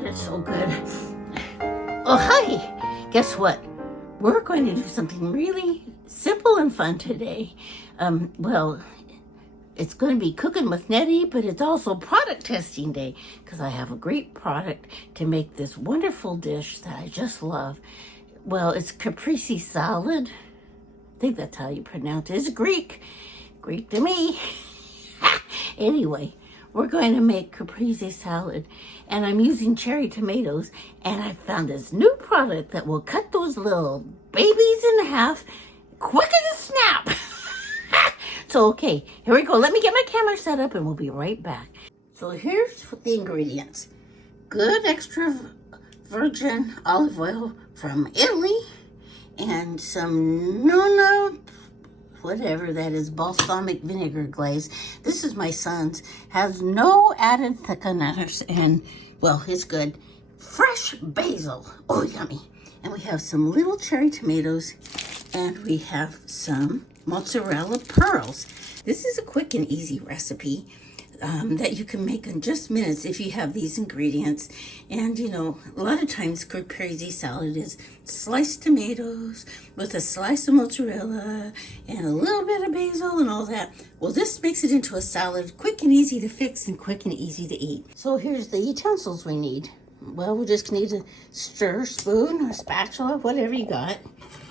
God, it's so good. Oh, hi. Guess what? We're going to do something really simple and fun today. Well, it's going to be cooking with Nettie, but it's also product testing day because I have a great product to make this wonderful dish that I just love. Well, it's Caprese Salad. I think that's how you pronounce it. It's Greek to me. Anyway, we're going to make Caprese salad, and I'm using cherry tomatoes, and I found this new product that will cut those little babies in half quick as a snap. So, okay, here we go. Let me get my camera set up, and we'll be right back. So here's the ingredients. Good extra virgin olive oil from Italy, and some whatever that is, balsamic vinegar glaze. This is my son's. Has no added thickeners, and, well, it's good. Fresh basil. Oh, yummy. And we have some little cherry tomatoes, and we have some mozzarella pearls. This is a quick and easy recipe that you can make in just minutes if you have these ingredients. And you know, a lot of times Caprese salad is sliced tomatoes with a slice of mozzarella and a little bit of basil and all that. Well, this makes it into a salad, quick and easy to fix and quick and easy to eat. So here's the utensils we need. Well, we just need a stir spoon or spatula, whatever you got.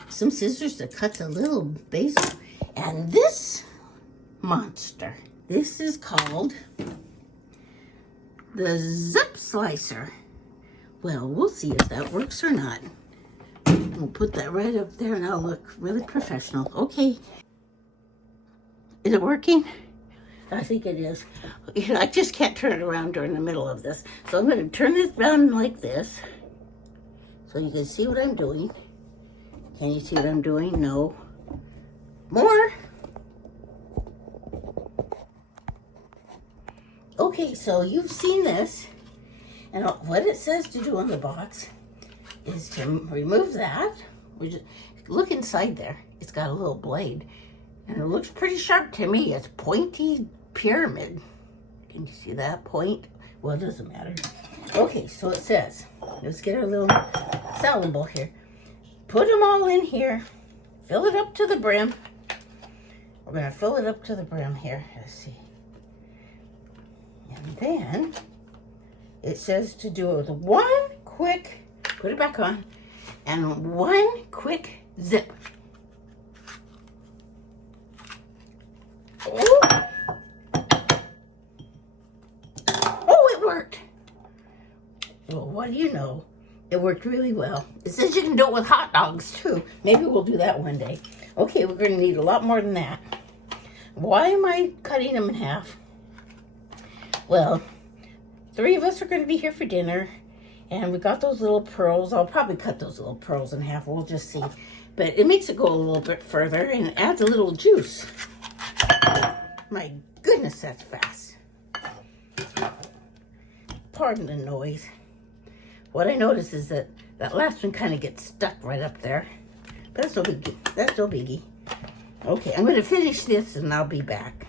Some scissors to cut the little basil. And this monster. This is called the Zip Slicer. Well, we'll see if that works or not. We'll put that right up there and I'll look really professional. Okay. Is it working? I think it is. You know, I just can't turn it around during the middle of this. So I'm going to turn this around like this so you can see what I'm doing. Can you see what I'm doing? No. More. Okay, so you've seen this, and what it says to do on the box is to remove that. We just look inside there. It's got a little blade, and it looks pretty sharp to me. It's pointy pyramid. Can you see that point? Well, it doesn't matter. Okay, so it says, let's get our little salad bowl here. Put them all in here. Fill it up to the brim. We're going to fill it up to the brim here. Let's see. And then it says to do it with one quick, put it back on, and one quick zip. Oh, it worked. Well, what do you know? It worked really well. It says you can do it with hot dogs too. Maybe we'll do that one day. Okay, we're going to need a lot more than that. Why am I cutting them in half? Well, 3 of us are going to be here for dinner, and we got those little pearls. I'll probably cut those little pearls in half. We'll just see. But it makes it go a little bit further and adds a little juice. My goodness, that's fast. Pardon the noise. What I notice is that last one kind of gets stuck right up there. But that's no biggie. That's no biggie. Okay, I'm going to finish this and I'll be back.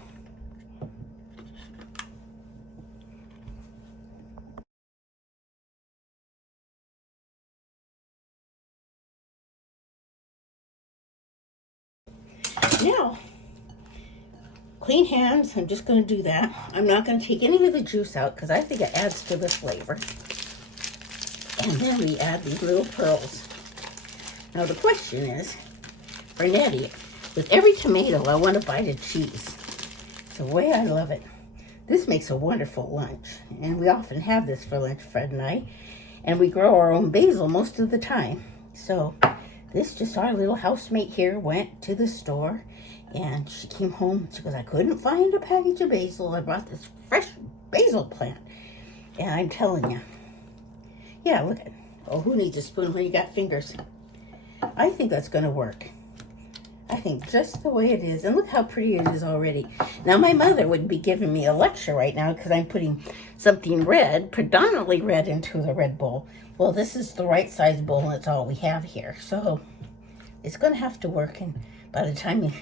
Now, clean hands. I'm just going to do that. I'm not going to take any of the juice out because I think it adds to the flavor. And then we add these little pearls. Now the question is, for Nettie, with every tomato, I want a bite of cheese. It's the way I love it. This makes a wonderful lunch. And we often have this for lunch, Fred and I. And we grow our own basil most of the time. So this, just our little housemate here, went to the store. And she came home. She goes, I couldn't find a package of basil. I brought this fresh basil plant. And I'm telling you, yeah, look at, oh, who needs a spoon when you got fingers? I think that's going to work. I think just the way it is. And look how pretty it is already. Now, my mother would be giving me a lecture right now because I'm putting something red, predominantly red, into the red bowl. Well, this is the right size bowl, and it's all we have here. So it's going to have to work. And by the time you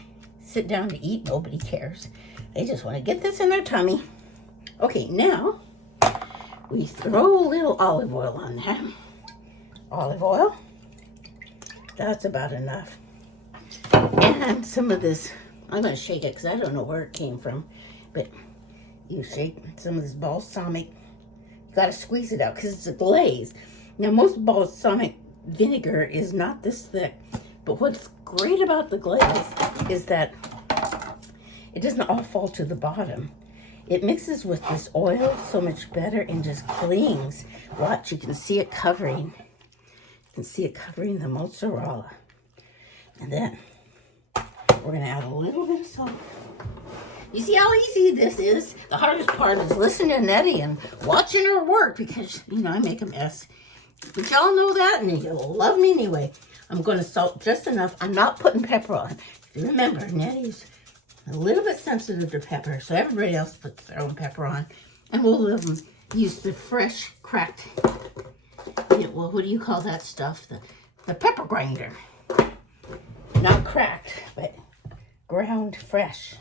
sit down to eat, nobody cares. They just want to get this in their tummy. Okay, now we throw a little olive oil on that. Olive oil. That's about enough. And some of this, I'm going to shake it because I don't know where it came from. But you shake some of this balsamic. You got to squeeze it out because it's a glaze. Now, most balsamic vinegar is not this thick. But what's great about the glaze is that it doesn't all fall to the bottom. It mixes with this oil so much better and just clings. Watch, you can see it covering. You can see it covering the mozzarella. And then we're going to add a little bit of salt. You see how easy this is? The hardest part is listening to Nettie and watching her work because, you know, I make a mess. But y'all know that and you'll love me anyway. I'm going to salt just enough. I'm not putting pepper on. Remember, Nettie's a little bit sensitive to pepper, so everybody else puts their own pepper on. And we'll use the fresh cracked, well, what do you call that stuff? The pepper grinder. Not cracked, but ground fresh.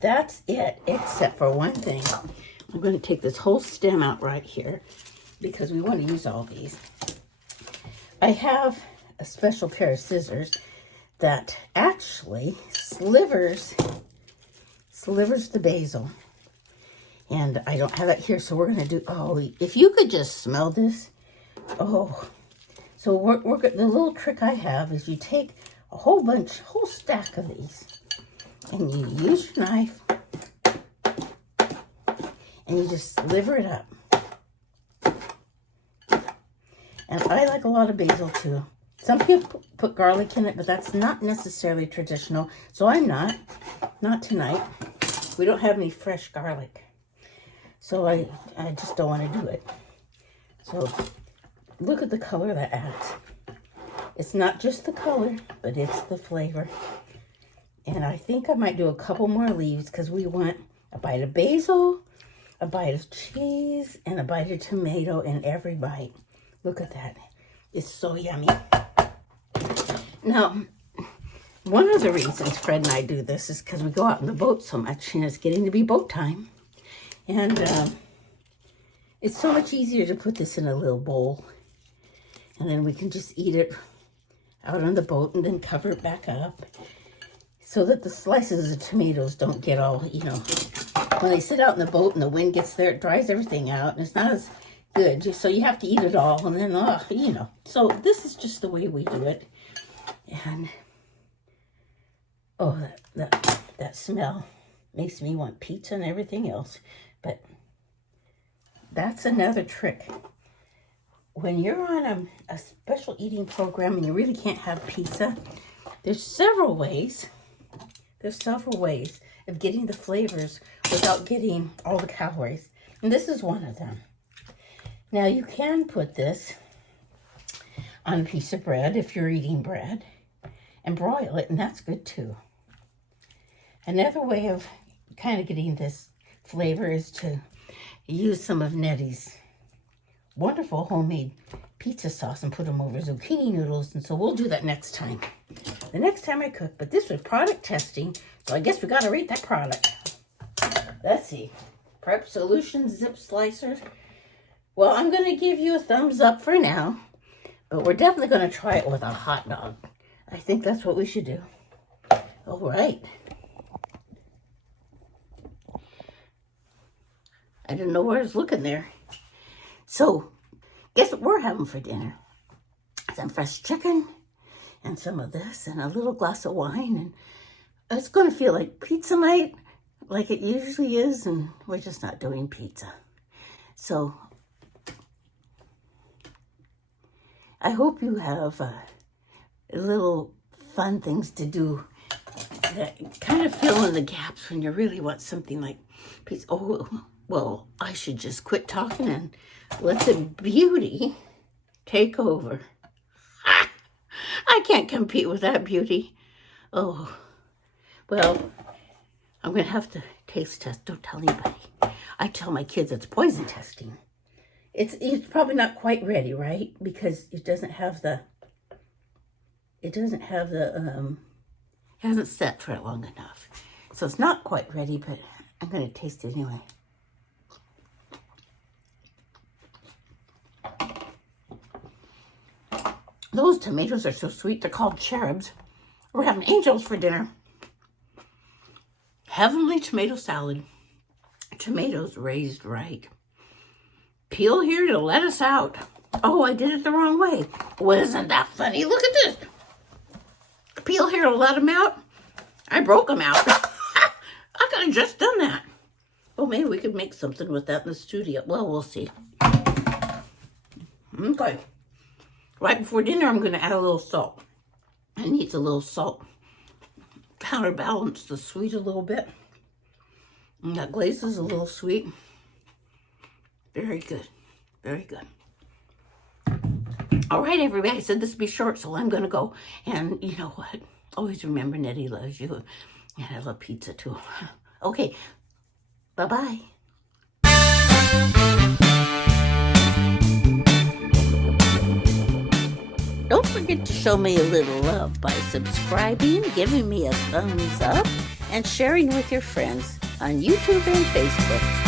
That's it, except for one thing. I'm going to take this whole stem out right here because we want to use all these. I have a special pair of scissors that actually slivers the basil. And I don't have it here, so we're going to do, oh, if you could just smell this. Oh, so the little trick I have is you take a whole stack of these, and you use your knife, and you just sliver it up. And I like a lot of basil too. Some people put garlic in it, but that's not necessarily traditional. So I'm not tonight. We don't have any fresh garlic. So I just don't want to do it. So look at the color that adds. It's not just the color, but it's the flavor. And I think I might do a couple more leaves because we want a bite of basil, a bite of cheese, and a bite of tomato in every bite. Look at that. It's so yummy. Now, one of the reasons Fred and I do this is because we go out on the boat so much, and it's getting to be boat time. And it's so much easier to put this in a little bowl. And then we can just eat it out on the boat and then cover it back up so that the slices of tomatoes don't get all, you know, when they sit out in the boat and the wind gets there, it dries everything out and it's not as good. So you have to eat it all and then, you know. So this is just the way we do it. And, oh, that smell makes me want pizza and everything else. But that's another trick. When you're on a special eating program and you really can't have pizza, there's several ways of getting the flavors without getting all the calories. And this is one of them. Now you can put this on a piece of bread if you're eating bread and broil it, and that's good too. Another way of kind of getting this flavor is to use some of Nettie's wonderful homemade pizza sauce and put them over zucchini noodles. And so we'll do that next time. The next time I cook. But this was product testing, so I guess we got to rate that product. Let's see. Prep Solutions Zip Slicers. Well, I'm going to give you a thumbs up for now. But we're definitely going to try it with a hot dog. I think that's what we should do. All right. I didn't know where I was looking there. So, guess what we're having for dinner? Some fresh chicken and some of this and a little glass of wine. And it's going to feel like pizza night like it usually is, and we're just not doing pizza. So, I hope you have little fun things to do that kind of fill in the gaps when you really want something like pizza. Oh, well, I should just quit talking and let the beauty take over. I can't compete with that beauty. Oh, well, I'm going to have to taste test. Don't tell anybody. I tell my kids it's poison testing. It's probably not quite ready, right? Because it hasn't set for it long enough. So it's not quite ready, but I'm going to taste it anyway. tomatoes are so sweet, they're called cherubs. We're having angels for dinner. Heavenly tomato salad. Tomatoes raised right. Peel here to let us out. Oh, I did it the wrong way. Well, isn't that funny? Look at this. Peel here to let them out. I broke them out. I could have just done that. Oh, maybe we could make something with that in the studio. Well, we'll see. Okay. Right before dinner, I'm going to add a little salt. It needs a little salt. Counterbalance the sweet a little bit. And that glaze is a little sweet. Very good. Very good. All right, everybody. I said this would be short, so I'm going to go. And you know what? Always remember Nettie loves you. And I love pizza, too. Okay. Bye-bye. Don't forget to show me a little love by subscribing, giving me a thumbs up, and sharing with your friends on YouTube and Facebook.